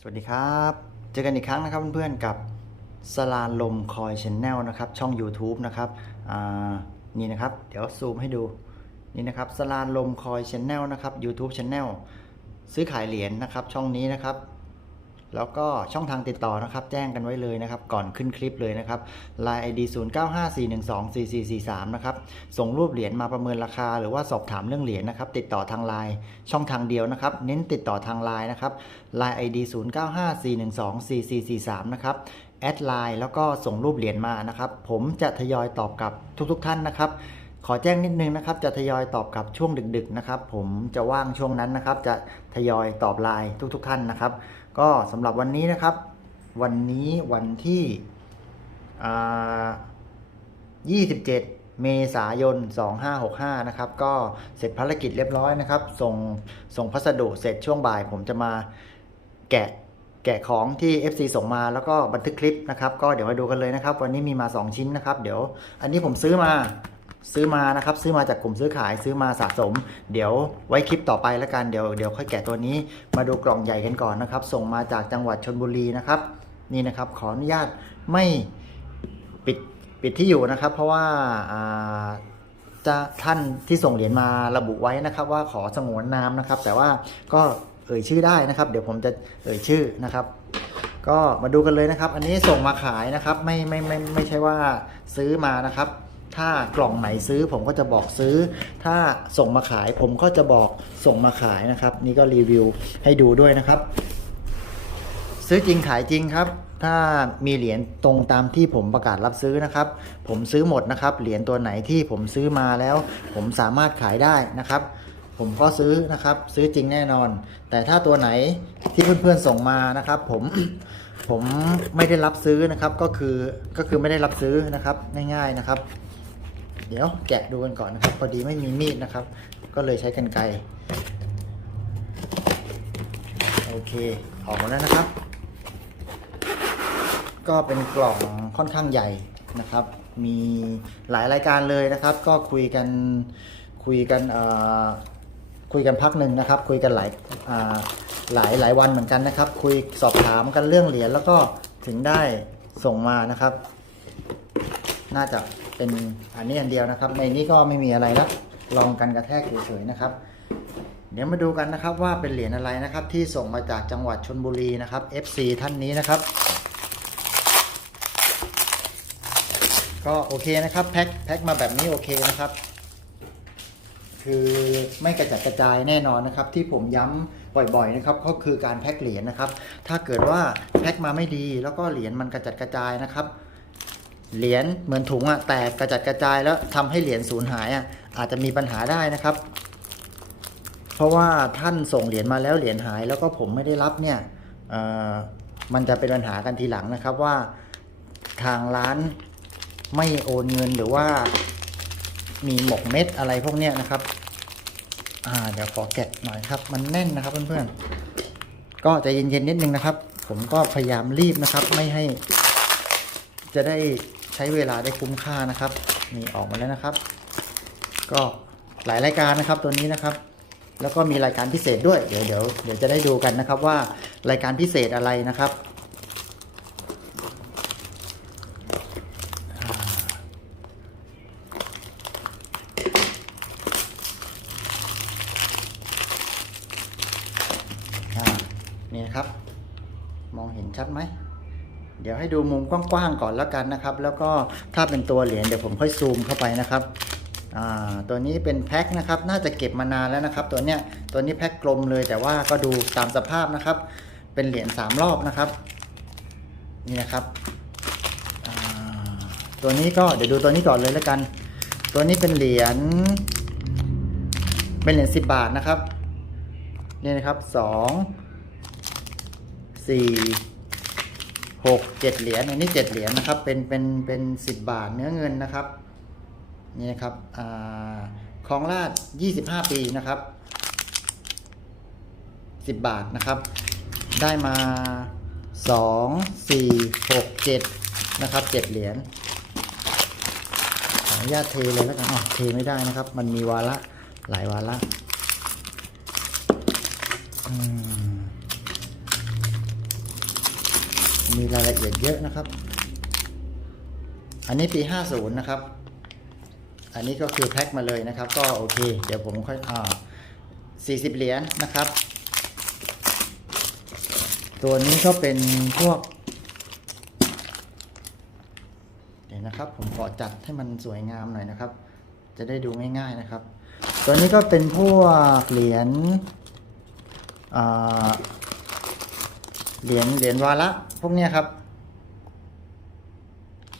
สวัสดีครับ เจอกันอีกครั้งนะครับเพื่อนๆกับสลาลมคอยชแนลนะครับช่อง YouTube นะครับนี่นะครับ เดี๋ยวซูมให้ดูนี่นะครับสลาลมคอยชแนลนะครับ YouTube Channel ซื้อขายเหรียญนะครับช่องนี้นะครับ แล้วก็ช่องทางติดต่อนะครับ แจ้งกันไว้เลยนะครับ ก่อนขึ้นคลิปเลยนะครับ Line ID 0954124443 นะครับ ส่งรูปเหรียญมาประเมินราคา หรือว่าสอบถามเรื่องเหรียญนะครับ ติดต่อทาง Line ช่องทางเดียวนะครับ เน้นติดต่อทาง Line นะครับ Line ID 0954124443 นะครับแอดไลน์แล้วก็ส่งรูปเหรียญมานะครับ ผมจะทยอยตอบกับทุกๆทท่านนะครับขอแจ้งนิดนึงนะครับ จะทยอยตอบกับช่วงดึกๆนะครับ ผมจะว่างช่วงนั้นนะครับ จะทยอยตอบไลน์ทุกๆ ท่านนะครับ ก็สำหรับวันนี้นะครับ วันนี้วันที่ 27 เมษายน 2565 นะครับ ก็เสร็จภารกิจเรียบร้อยนะครับ ส่งส่งพัสดุเสร็จช่วงบ่าย ผมจะมาแกะแกะของที่ FC ส่งมาแล้วก็บันทึกคลิปนะครับ ก็เดี๋ยวมาดูกันเลยนะครับ วันนี้มีมา 2 ชิ้นนะครับ เดี๋ยวอันนี้ผมซื้อมา ซื้อมานะครับ ซื้อมาจากกลุ่มซื้อขายซื้อมาสะสม เดี๋ยวไว้คลิปต่อไปแล้วกันเดี๋ยวเดี๋ยวค่อยแกะตัวนี้ มาดูกล่องใหญ่กันก่อนนะครับ ส่งมาจากจังหวัดชนบุรีนะครับ นี่นะครับขออนุญาตไม่ปิดปิดที่อยู่นะครับ เพราะว่าจะท่านที่ส่งเหรียญมาระบุไว้นะครับ ว่าขอสงวนนามนะครับ แต่ว่าก็เอ่ยชื่อได้นะครับ เดี๋ยวผมจะเอ่ยชื่อนะครับก็มาดูกันเลยนะครับ อันนี้ส่งมาขายนะครับ ไม่ไม่ไม่ไม่ใช่ว่าซื้อมานะครับ ถ้ากล่องไหนซื้อผมก็จะบอกซื้อ ถ้าส่งมาขายผมก็จะบอกส่งมาขายนะครับ นี่ก็รีวิวให้ดูด้วยนะครับ ซื้อจริงขายจริงครับ ถ้ามีเหรียญตรงตามที่ผมประกาศรับซื้อนะครับ ผมซื้อหมดนะครับ เหรียญตัวไหนที่ผมซื้อมาแล้ว ผมสามารถขายได้นะครับ ผมก็ซื้อนะครับ ซื้อจริงแน่นอน แต่ถ้าตัวไหนที่เพื่อนๆส่งมานะครับ ผมผมไม่ได้รับซื้อนะครับก็คือก็คือไม่ได้รับซื้อนะครับง่าย ๆนะครับ เดี๋ยวแกะดูกันก่อนนะครับ พอดีไม่มีมีดนะครับ ก็เลยใช้กรรไกรโอเคออกมาแล้วนะครับ ก็เป็นกล่องค่อนข้างใหญ่นะครับ มีหลายรายการเลยนะครับ ก็คุยกันคุยกันคุยกันพักหนึ่งนะครับ คุยกันหลายาหลายหลายวันเหมือนกันนะครับ คุยสอบถามกันเรื่องเหรียญแล้วก็ถึงได้ส่งมานะครับ น่าจะ เป็นอันนี้อันเดียวนะครับ ในนี้ก็ไม่มีอะไรและลองกันกระแทกเฉยๆนะครับ เดี๋ยวมาดูกันนะครับว่าเป็นเหรียญอะไรนะครับ ที่ส่งมาจากจังหวัดชนบุรีนะครับ FC ท่านนี้นะครับ ก็โอเคนะครับแพ็คแพ็คมาแบบนี้โอเคนะครับ คือไม่กระจัดกระจายแน่นอนนะครับ ที่ผมย้ำบ่อยๆนะครับก็คือการแพ็คเหรียญนะครับ ถ้าเกิดว่าแพ็คมาไม่ดีแล้วก็เหรียญมันกระจัดกระจายนะครับ เหรียญเหมือนถุงอะแตกกระจัดกระจายแล้วทำให้เหรียญสูญหายอะอาจจะมีปัญหาได้นะครับ เพราะว่าท่านส่งเหรียญมาแล้วเหรียญหาย แล้วก็ผมไม่ได้รับเนี่ยมันจะเป็นปัญหากันทีหลังนะครับว่าทางร้านไม่โอนเงินหรือว่ามีหมกเม็ดอะไรพวกเนี้ยนะครับ อ่าเดี๋ยวขอแกะหน่อยครับ มันแน่นนะครับเพื่อนๆ ก็จะเย็นๆนิดนึงนะครับ ผมก็พยายามรีบนะครับ ไม่ให้จะได้ ใช้เวลาได้คุ้มค่านะครับนี่ออกมาแล้วนะครับ ก็หลายรายการนะครับตัวนี้นะครับ แล้วก็มีรายการพิเศษด้วยเดี๋ยวเดี๋ยวเดี๋ยวจะได้ดูกันนะครับว่ารายการพิเศษอะไรนะครับนี่นะครับ มองเห็นชัดไหม ดี๋ยวให้ดูมุมกว้างๆก่อนแล้วกันนะครับ แล้วก็ถ้าเป็นตัวเหรียญเดี๋ยวผมค่อยซูมเข้าไปนะครับตัวนี้เป็นแพ็คนะครับน่าจะเก็บมานานแล้วนะครับ ตัวเนี้ยตัวนี้แพ็คกลมเลยแต่ว่าก็ดูตามสภาพนะครับ เป็นเหรียญสามรอบนะครับนี่นะครับตัวนี้ก็เดี๋ยวดูตัวนี้ก่อนเลยแล้วกัน ตัวนี้เป็นเหรียญเป็นเหรียญสิบบาทนะครับนี่นะครับสองสี่ หกเจ็ดเหรียญอันนี้เจ็ดเหรียญนะครับ เป็นเป็นเป็นสิบบาทเนื้อเงินนะครับนี่นะครับอาคลองลาดยี่สิบห้าปีนะครับสิบบาทนะครับ ได้มาสองสี่หกเจ็ดนะครับเจ็ดเหรียญขออนุญาตเทเลยแล้วกันอ๋อเทไม่ได้นะครับ มันมีวาระหลายวาระอืม มีรายละเอียดเยอะนะครับ อันนี้ปี 50 นะครับ อันนี้ก็คือแพ็คมาเลยนะครับ ก็โอเค เดี๋ยวผมค่อยอ่า40 เหรียญนะครับ ตัวนี้ก็เป็นพวก เดี๋ยวนะครับ ผมขอจัดให้มันสวยงามหน่อยนะครับ จะได้ดูง่ายๆนะครับ ตัวนี้ก็เป็นพวกเหรียญเหรียญเหรียญวาระ พวกเนี้ยครับ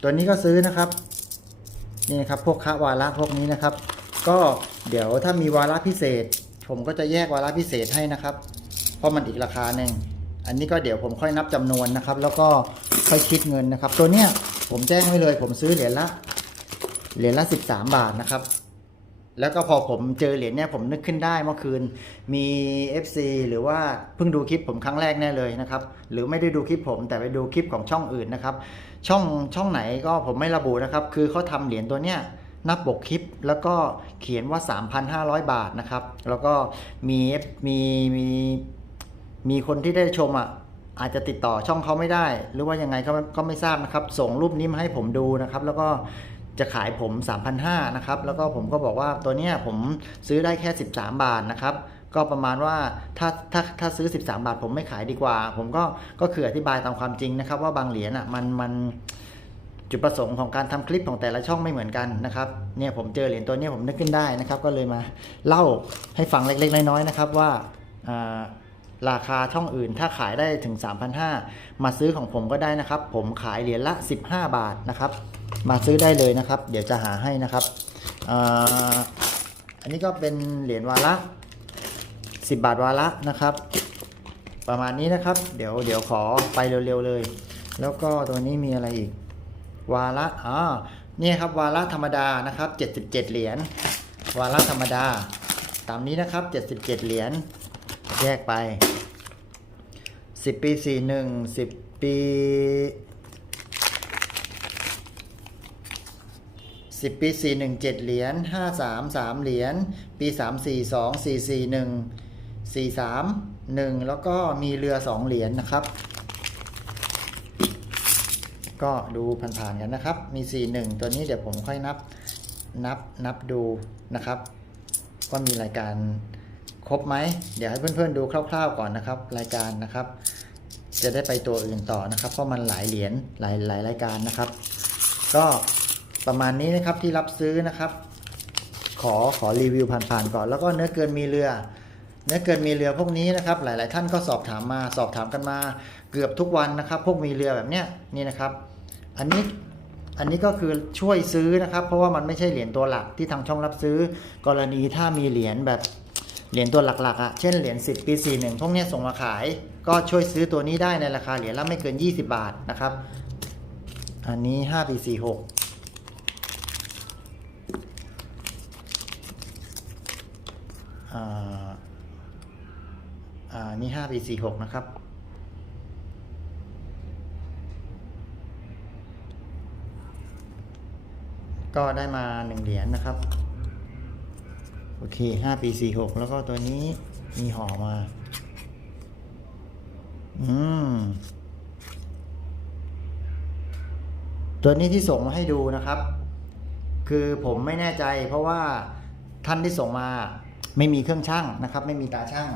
ตัวนี้ก็ซื้อนะครับ นี่นะครับพวกคะวาระพวกนี้นะครับ ก็เดี๋ยวถ้ามีวาระพิเศษ ผมก็จะแยกวาระพิเศษให้นะครับ เพราะมันอีกราคาหนึ่งอันนี้ก็เดี๋ยวผมค่อยนับจำนวนนะครับ แล้วก็ค่อยคิดเงินนะครับ ตัวเนี้ยผมแจ้งไว้เลย ผมซื้อเหรียญละเหรียญละ 13 บาทนะครับ แล้วก็พอผมเจอเหรียญเนี่ยผมนึกขึ้นได้เมื่อคืนมี FC หรือว่าเพิ่งดูคลิปผมครั้งแรกแน่เลยนะครับ หรือไม่ได้ดูคลิปผมแต่ไปดูคลิปของช่องอื่นนะครับ ช่องช่องไหนก็ผมไม่ระบุนะครับ คือเขาทำเหรียญตัวเนี้ยหน้าปกคลิปแล้วก็เขียนว่า 3,500 บาทนะครับ แล้วก็มีมีมีมีคนที่ได้ชมอะอาจจะติดต่อช่องเขาไม่ได้ หรือว่ายังไงก็ไม่ก็ไม่ทราบนะครับ ส่งรูปนี้มาให้ผมดูนะครับ แล้วก็ จะขายผม 3,500นะครับ แล้วก็ผมก็บอกว่าตัวเนี้ยผมซื้อได้แค่ 13 บาทนะครับ ก็ประมาณว่าถ้าถ้าถ้าซื้อ 13 บาท ผมไม่ขายดีกว่า ผมก็ก็คืออธิบายตามความจริงนะครับ ว่าบางเหรียญอะมันมันจุดประสงค์ของการทำคลิปของแต่ละช่องไม่เหมือนกันนะครับเนี่ยผมเจอเหรียญตัวเนี้ยผมนึกขึ้นได้นะครับ ก็เลยมาเล่าให้ฟังเล็กๆน้อยๆนะครับว่าอ่า ราคาช่องอื่น ถ้าขายได้ถึง 3,500 มาซื้อของผมก็ได้นะครับ ผมขายเหรียญละ 15 บาทนะครับ มาซื้อได้เลยนะครับ เดี๋ยวจะหาให้นะครับอ,อันนี้ก็เป็นเหรียญวาระ10 บาทวาระนะครับ ประมาณนี้นะครับ เดี๋ยวเดี๋ยวขอไปเร็วๆเลย แล้วก็ตัวนี้มีอะไรอีก วาระอ๋อนี่ครับวาระธรรมดานะครับ 77 เหรียญวาระธรรมดา ตามนี้นะครับ 77 เหรียญ แยกไป 10 ปี 41 10 ปีสิบปีสี่หนึ่งเจ็ดเหรียญห้าสามสามเหรียญ ปีสามสี่สองสี่สี่หนึ่งสี่สามหนึ่งแล้วก็มีเรือสองเหรียญนะครับ ก็ดูผ่านๆกันนะครับ มีสี่หนึ่งตัวนี้เดี๋ยวผมค่อยนับนับนับดูนะครับว่ามีรายการ ครบไหม เดี๋ยวให้เพื่อนๆดูคร่าวๆก่อนนะครับ รายการนะครับ จะได้ไปตัวอื่นต่อนะครับ เพราะมันหลายเหรียญหลายหลายรายการนะครับ ก็ประมาณนี้นะครับที่รับซื้อนะครับ ขอขอรีวิวผ่านๆก่อน แล้วก็เนื้อเกินมีเรือ เนื้อเกินมีเรือพวกนี้นะครับ หลายๆท่านก็สอบถามมาสอบถามกันมา เกือบทุกวันนะครับ พวกมีเรือแบบเนี้ยนี่นะครับ อันนี้อันนี้ก็คือช่วยซื้อนะครับ เพราะว่ามันไม่ใช่เหรียญตัวหลักที่ทางช่องรับซื้อ กรณีถ้ามีเหรียญแบบ เหรียญตัวหลักๆอะเช่นเหรียญ10 ปี 41 พวกนี้ส่งมาขาย ก็ช่วยซื้อตัวนี้ได้ในราคาเหรียญละไม่เกิน 20 บาทนะครับ อันนี้ 5 ปี 46อ่าอ่านี่ห้าปีสี่หกนะครับ ก็ได้มาหนึ่งเหรียญนะครับ โอเคห้าปีสี่หกแล้วก็ตัวนี้มีห่อมา อืม ตัวนี้ที่ส่งมาให้ดูนะครับ คือผมไม่แน่ใจ เพราะว่าท่านที่ส่งมา ไม่มีเครื่องช่างนะครับ ไม่มีตาช่าง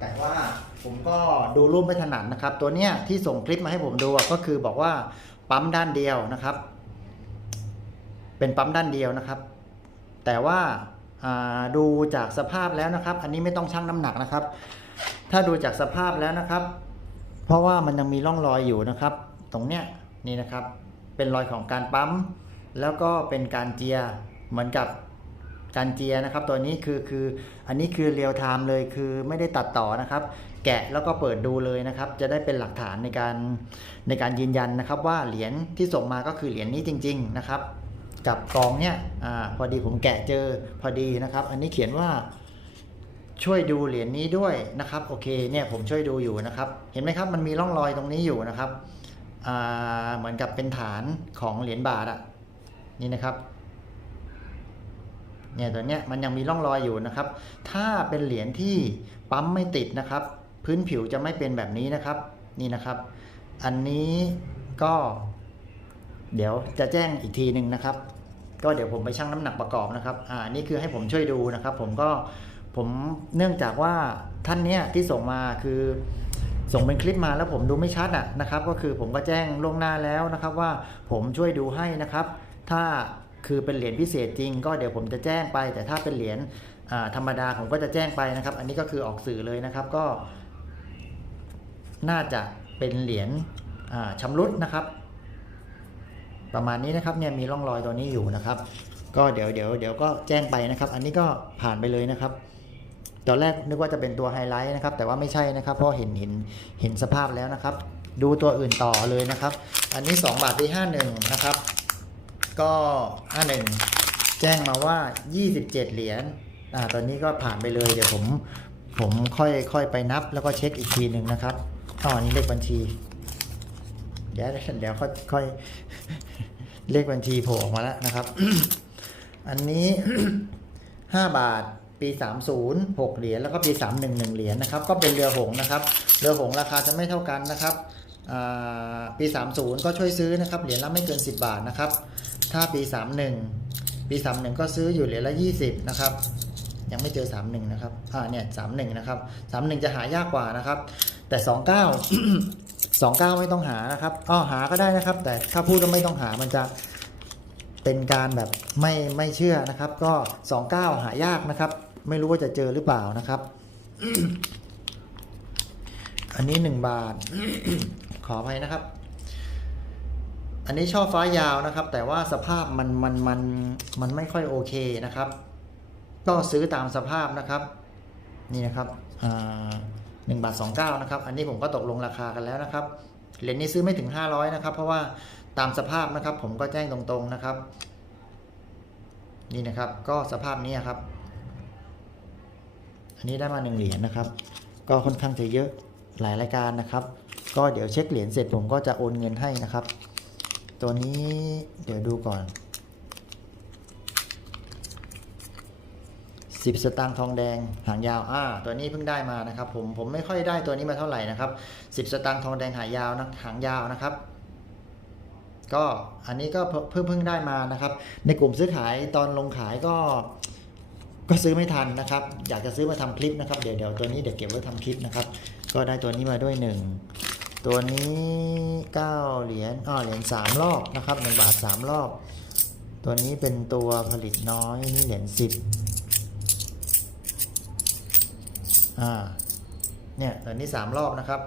แต่ว่าผมก็ดูรูปไม่ถนัดนะครับ ตัวเนี้ยที่ส่งคลิปมาให้ผมดูก็คือบอกว่าปั๊มด้านเดียวนะครับ เป็นปั๊มด้านเดียวนะครับ แต่ว่า ดูจากสภาพแล้วนะครับ อันนี้ไม่ต้องชั่งน้ำหนักนะครับ ถ้าดูจากสภาพแล้วนะครับ เพราะว่ามันยังมีร่องรอยอยู่นะครับ ตรงเนี้ยนี่นะครับ เป็นรอยของการปั๊ม แล้วก็เป็นการเจียเหมือนกับการเจียนะครับ ตัวนี้คือคืออันนี้คือเรียลไทม์เลยคือไม่ได้ตัดต่อนะครับ แกะแล้วก็เปิดดูเลยนะครับ จะได้เป็นหลักฐานในการในการยืนยันนะครับ ว่าเหรียญที่ส่งมาก็คือเหรียญนี้จริง ๆ นะครับ กับกองเนี่ยอพอดีผมแกะเจอพอดีนะครับ อันนี้เขียนว่าช่วยดูเหรียญนี้ด้วยนะครับโอเคเนี่ยผมช่วยดูอยู่นะครับ เห็นไหมครับมันมีร่องรอยตรงนี้อยู่นะครับเหมือนกับเป็นฐานของเหรียญบาทอะนี่นะครับเนี่ยตัวเนี้ยมันยังมีร่องรอยอยู่นะครับ ถ้าเป็นเหรียญที่ปั๊มไม่ติดนะครับ พื้นผิวจะไม่เป็นแบบนี้นะครับ นี่นะครับ อันนี้ก็ เดี๋ยวจะแจ้งอีกทีหนึ่งนะครับ ก็เดี๋ยวผมไปชั่งน้ำหนักประกอบนะครับอ่านี่คือให้ผมช่วยดูนะครับ ผมก็ผมเนื่องจากว่าท่านเนี้ยที่ส่งมาคือส่งเป็นคลิปมาแล้วผมดูไม่ชัดอะนะครับ ก็คือผมก็แจ้งล่วงหน้าแล้วนะครับ ว่าผมช่วยดูให้นะครับ ถ้าคือเป็นเหรียญพิเศษจริง ก็เดี๋ยวผมจะแจ้งไป แต่ถ้าเป็นเหรียญธรรมดาผมก็จะแจ้งไปนะครับ อันนี้ก็คือออกสื่อเลยนะครับก็ น่าจะเป็นเหรียญอ่าชำรุดนะครับ ประมาณนี้นะครับเนี่ยมีร่องรอยตัวนี้อยู่นะครับ ก็เดี๋ยวเดี๋ยวเดี๋ยวก็แจ้งไปนะครับ อันนี้ก็ผ่านไปเลยนะครับตอนแรกนึกว่าจะเป็นตัวไฮไลท์นะครับ แต่ว่าไม่ใช่นะครับ เพราะเห็นเห็นเห็นสภาพแล้วนะครับ ดูตัวอื่นต่อเลยนะครับ อันนี้ 2 บาทที่51 นะครับ ก็ 51 แจ้งมาว่า 27 เหรียญอ่าตอนนี้ก็ผ่านไปเลยเดี๋ยวผมผมค่อยค่อยไปนับแล้วก็เช็คอีกทีหนึ่งนะครับอ๋ออันนี้เลขบัญชี ดี๋ยวเดี๋ยวค่อยค่อยเลขบัญชีโผล่ออกมาแล้วนะครับ อันนี้ 5 บาทปี 30 6 เหรียญแล้วก็ปี 31 1 เหรียญนะครับ ก็เป็นเรือหงนะครับ เรือหงราคาจะไม่เท่ากันนะครับอ่าปี 30 ก็ช่วยซื้อนะครับ เหรียญละไม่เกิน 10 บาทนะครับ ถ้าปี 31 ปี 31 ก็ซื้ออยู่เหรียญละ 20 นะครับ ยังไม่เจอ 31 นะครับ อ่าเนี่ย 31 นะครับ 31 จะหายากกว่านะครับ แต่ 29 29 ไม่ต้องหานะครับอ้อหาก็ได้นะครับ แต่ถ้าพูดว่าไม่ต้องหามันจะเป็นการแบบไม่ไม่เชื่อนะครับ ก็ 29 หายากนะครับ ไม่รู้ว่าจะเจอหรือเปล่านะครับ อันนี้ 1 บาท ขอไปนะครับ อันนี้ชอบฟ้ายาวนะครับ แต่ว่าสภาพมันมันมันมันไม่ค่อยโอเคนะครับ ก็ซื้อตามสภาพนะครับ นี่นะครับอ่า 1บาท29นะครับ อันนี้ผมก็ตกลงราคากันแล้วนะครับ เหรียญนี้ซื้อไม่ถึง 500นะครับ เพราะว่าตามสภาพนะครับ ผมก็แจ้งตรงๆนะครับ นี่นะครับ ก็สภาพนี้ครับ อันนี้ได้มา 1 เหรียญนะครับ ก็ค่อนข้างจะเยอะหลายรายการนะครับ ก็เดี๋ยวเช็คเหรียญเสร็จผมก็จะโอนเงินให้นะครับ ตัวนี้เดี๋ยวดูก่อน สิบสตางค์ทองแดงหางยาวอ่าตัวนี้เพิ่งได้มานะครับ ผมผมไม่ค่อยได้ตัวนี้มาเท่าไหร่นะครับสิบสตางค์ทองแดงหางยาวนะหางยาวนะครับ ก็อันนี้ก็เพิ่งเพิ่งได้มานะครับ ในกลุ่มซื้อขายตอนลงขายก็ก็ซื้อไม่ทันนะครับ อยากจะซื้อมาทำคลิปนะครับ เดี๋ยวเดี๋ยวตัวนี้เดี๋ยวเก็บไว้ทำคลิปนะครับ ก็ได้ตัวนี้มาด้วยหนึ่งตัวนี้ 9 เหรียญอ๋อเหรียญ3รอบนะครับ1บาท 3 รอบ ตัวนี้เป็นตัวผลิตน้อยนี่เหรียญ10 อ่าเนี่ยตอนนี้ 3 รอบนะครับ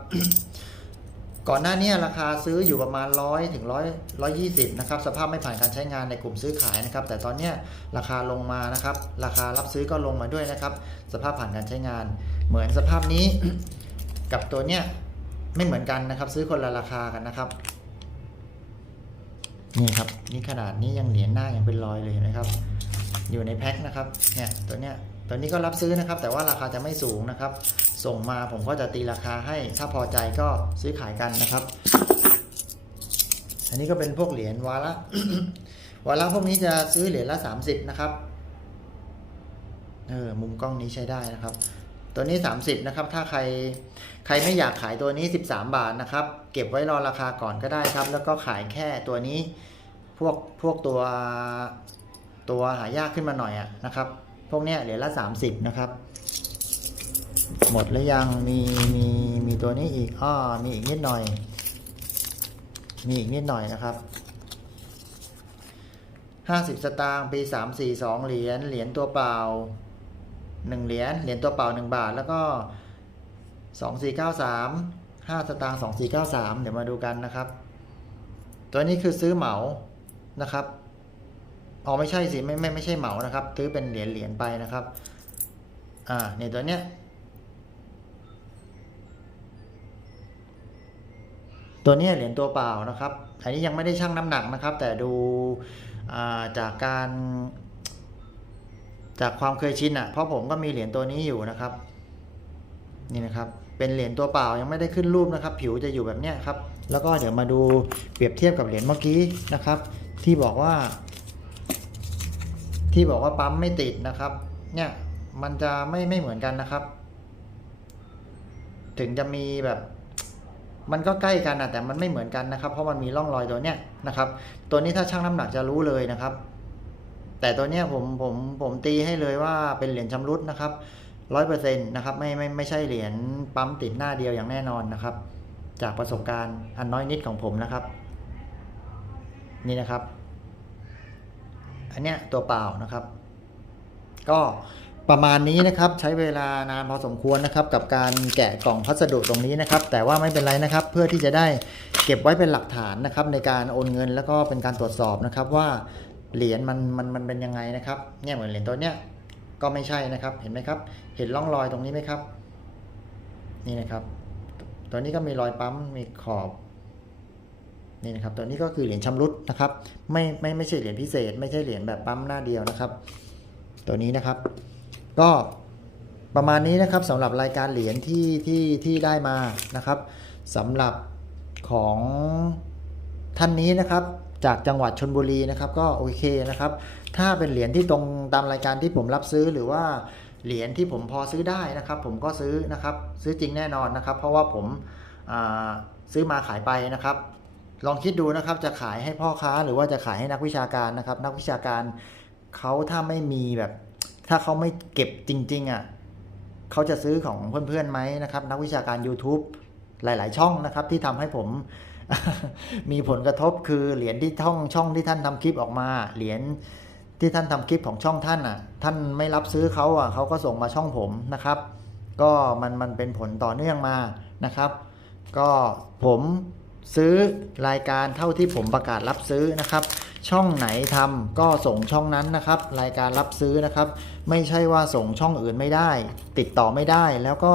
ก่อนหน้านี้ราคาซื้ออยู่ประมาณ 100 ถึง 100 120 นะครับ สภาพไม่ผ่านการใช้งานในกลุ่มซื้อขายนะครับ แต่ตอนนี้ราคาลงมานะครับ ราคารับซื้อก็ลงมาด้วยนะครับ สภาพผ่านการใช้งาน เหมือนสภาพนี้กับตัวเนี้ยไม่เหมือนกันนะครับ ซื้อคนละราคากันนะครับนี่ครับนี่ขนาดนี้ยังเหรียญหน้ายังเป็นรอยเลยนะครับ อยู่ในแพ็คนะครับเนี่ยตัวเนี้ย ตัวนี้ก็รับซื้อนะครับ แต่ว่าราคาจะไม่สูงนะครับ ส่งมาผมก็จะตีราคาให้ ถ้าพอใจก็ซื้อขายกันนะครับ อันนี้ก็เป็นพวกเหรียญวาระวาระพวกนี้จะซื้อเหรียญละ 30 นะครับ เออ มุมกล้องนี้ใช้ได้นะครับ ตัวนี้ 30 นะครับ ถ้าใครใครไม่อยากขายตัวนี้ 13 บาทนะครับ เก็บไว้รอราคาก่อนก็ได้ครับ แล้วก็ขายแค่ตัวนี้ พวกพวกตัวตัวหายากขึ้นมาหน่อยอะนะครับ พวกเนี้ยเหรียญละ 30 นะครับ หมดหรือยังมีมีมีตัวนี้อีกอ้อมีอีกนิดหน่อย มีอีกนิดหน่อยนะครับ50 สตางค์ปี 342 เหรียญเหรียญตัวเปล่า 1 เหรียญเหรียญตัวเปล่า 1 บาทแล้วก็ 2493 5 สตางค์2493 เดี๋ยวมาดูกันนะครับ ตัวนี้คือซื้อเหมานะครับ อ๋อไม่ใช่สิไม่ไม่ไม่ใช่เหมานะครับซื้อเป็นเหรียญเหรียญไปนะครับ อ่าเนี่ยตัวเนี้ย ตัวเนี้ยเหรียญตัวเปล่านะครับ อันนี้ยังไม่ได้ชั่งน้ำหนักนะครับ แต่ดูอ่าจากการจากความเคยชินอะ เพราะผมก็มีเหรียญตัวนี้อยู่นะครับ นี่นะครับ เป็นเหรียญตัวเปล่ายังไม่ได้ขึ้นรูปนะครับ ผิวจะอยู่แบบเนี้ยครับ แล้วก็เดี๋ยวมาดูเปรียบเทียบกับเหรียญเมื่อกี้นะครับ ที่บอกว่า ที่บอกว่าปั๊มไม่ติดนะครับ เนี่ยมันจะไม่ไม่เหมือนกันนะครับ ถึงจะมีแบบ มันก็ใกล้กันนะแต่มันไม่เหมือนกันนะครับ เพราะมันมีร่องรอยตัวเนี้ยนะครับ ตัวนี้ถ้าชั่งน้ำหนักจะรู้เลยนะครับ แต่ตัวเนี้ยผมผมผมตีให้เลยว่าเป็นเหรียญชำรุดนะครับร้อยเปอร์เซ็นต์นะครับไม่ไม่ไม่ใช่เหรียญปั๊มติดหน้าเดียวอย่างแน่นอนนะครับ จากประสบการณ์อันน้อยนิดของผมนะครับ นี่นะครับ อันเนี้ยตัวเปล่านะครับ ก็ประมาณนี้นะครับใช้เวลานานพอสมควรนะครับ กับการแกะกล่องพัสดุตรงนี้นะครับ แต่ว่าไม่เป็นไรนะครับ เพื่อที่จะได้เก็บไว้เป็นหลักฐานนะครับ ในการโอนเงินแล้วก็เป็นการตรวจสอบนะครับว่าเหรียญมันมันมันเป็นยังไงนะครับเนี่ยเหมือนเหรียญตัวเนี้ยก็ไม่ใช่นะครับเห็นไหมครับ เห็นร่องรอยตรงนี้ไหมครับ นี่นะครับ ตัวนี้ก็มีรอยปั๊มมีขอบ นี่นะครับตัวนี้ก็คือเหรียญชำรุดนะครับ ไม่ไม่ไม่ใช่เหรียญพิเศษ ไม่ใช่เหรียญแบบปั๊มหน้าเดียวนะครับ ตัวนี้นะครับ ก็ประมาณนี้นะครับสำหรับรายการเหรียญที่ที่ที่ได้มานะครับสำหรับของท่านนี้นะครับจากจังหวัดชนบุรีนะครับก็โอเคนะครับ ถ้าเป็นเหรียญที่ตรงตามรายการที่ผมรับซื้อหรือว่าเหรียญที่ผมพอซื้อได้นะครับ ผมก็ซื้อนะครับซื้อจริงแน่นอนนะครับ เพราะว่าผมซื้อมาขายไปนะครับ ลองคิดดูนะครับจะขายให้พ่อค้าหรือว่าจะขายให้นักวิชาการนะครับ นักวิชาการเขาถ้าไม่มีแบบ ถ้าเขาไม่เก็บจริง ๆอะเขาจะซื้อของเพื่อนๆไหมนะครับ นักวิชาการ YouTube หลาย ๆ ช่องนะครับ ที่ทำให้ผมมีผลกระทบคือเหรียญที่ท่องช่องที่ท่านทำคลิปออกมาเหรียญที่ท่านทำคลิปของช่องท่านอะ ท่านไม่รับซื้อเขาอะเขาก็ส่งมาช่องผมนะครับ ก็มันมันเป็นผลต่อเนื่องมานะครับ ก็ผม ซื้อรายการเท่าที่ผมประกาศรับซื้อนะครับ ช่องไหนทำก็ส่งช่องนั้นนะครับ รายการรับซื้อนะครับ ไม่ใช่ว่าส่งช่องอื่นไม่ได้ ติดต่อไม่ได้แล้วก็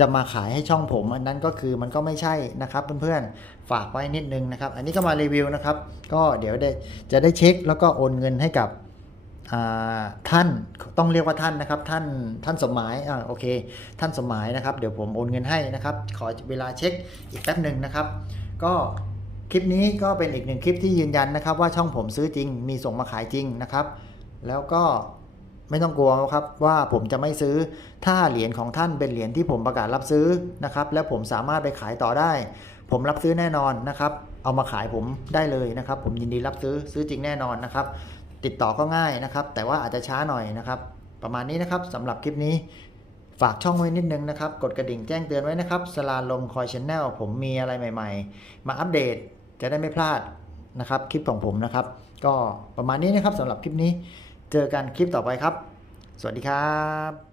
จะมาขายให้ช่องผม อันนั้นก็คือมันก็ไม่ใช่นะครับเพื่อนๆฝากไว้นิดนึงนะครับ อันนี้ก็มารีวิวนะครับ ก็เดี๋ยวได้จะได้เช็คแล้วก็โอนเงินให้กับท่านต้องเรียกว่าท่านนะครับ ท่านท่านสมหมายอ่าโอเค ท่านสมหมายนะครับ เดี๋ยวผมโอนเงินให้นะครับ ขอเวลาเช็คอีกแป๊บหนึ่งนะครับ ก็คลิปนี้ก็เป็นอีกหนึ่งคลิปที่ยืนยันนะครับ ว่าช่องผมซื้อจริง มีส่งมาขายจริงนะครับ แล้วก็ไม่ต้องกลัวครับว่าผมจะไม่ซื้อถ้าเหรียญของท่านเป็นเหรียญที่ผมประกาศรับซื้อนะครับ แล้วผมสามารถไปขายต่อได้ ผมรับซื้อแน่นอนนะครับ เอามาขายผมได้เลยนะครับ ผมยินดีรับซื้อซื้อจริงแน่นอนนะครับ ติดต่อก็ง่ายนะครับ แต่ว่าอาจจะช้าหน่อยนะครับ ประมาณนี้นะครับสำหรับคลิปนี้ ฝากช่องไว้นิดนึงนะครับ กดกระดิ่งแจ้งเตือนไว้นะครับ สลาลมคอยชแนลผมมีอะไรใหม่ ๆ มาอัปเดตจะได้ไม่พลาดนะครับ คลิปของผมนะครับ ก็ประมาณนี้นะครับสำหรับคลิปนี้ เจอกันคลิปต่อไปครับ สวัสดีครับ